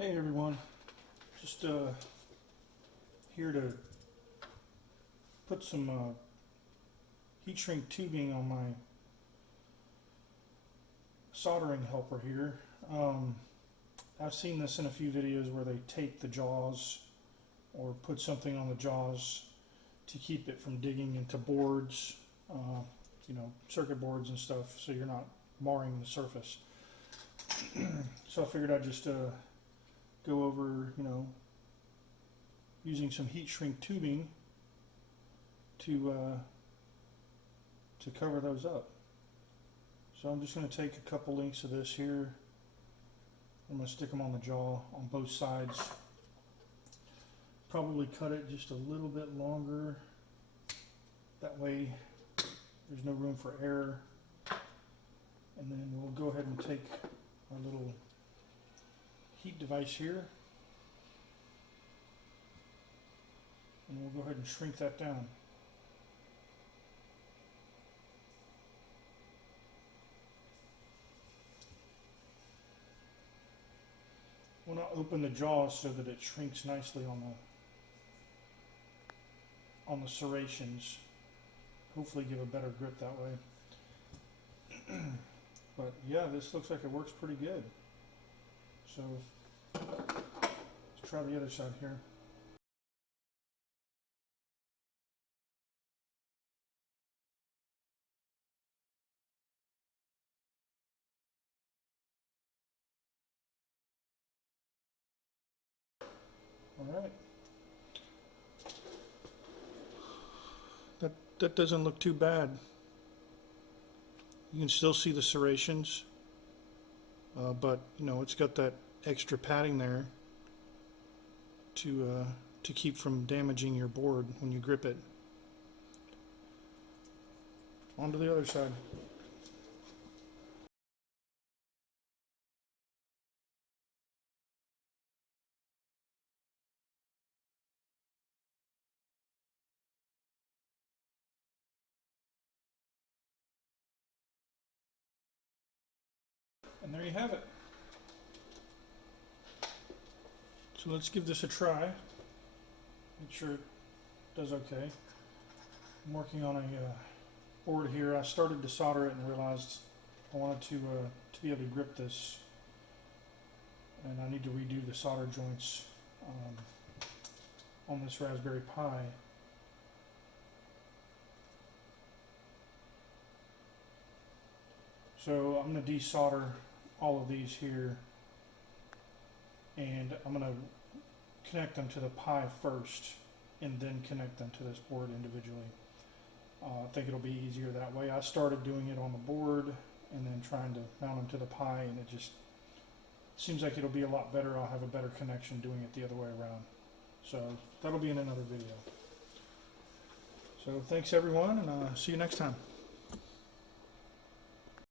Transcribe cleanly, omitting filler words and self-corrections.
Hey everyone, just here to put some heat shrink tubing on my soldering helper here. I've seen this in a few videos where they tape the jaws or put something on the jaws to keep it from digging into boards, circuit boards and stuff, so you're not marring the surface. So I figured I'd just go over, using some heat shrink tubing to cover those up. So I'm just going to take a couple lengths of this here. I'm going to stick them on the jaw on both sides. Probably cut it just a little bit longer. That way there's no room for error. And then we'll go ahead and take our little heat device here, and we'll go ahead and shrink that down. We'll now open the jaws so that it shrinks nicely on the serrations. Hopefully give a better grip that way. But yeah, this looks like it works pretty good. So let's try the other side here. All right. That doesn't look too bad. You can still see the serrations, but it's got that extra padding there to keep from damaging your board when you grip it. On to the other side. And there you have it. So let's give this a try. Make sure it does okay. I'm working on a board here. I started to solder it and realized I wanted to be able to grip this, and I need to redo the solder joints on this Raspberry Pi. So I'm going to desolder all of these here, and I'm going to connect them to the Pi first and then connect them to this board individually. I think it'll be easier that way. I started doing it on the board and then trying to mount them to the Pi, and it just seems like it'll be a lot better. I'll have a better connection doing it the other way around. So that'll be in another video. So thanks everyone, and see you next time.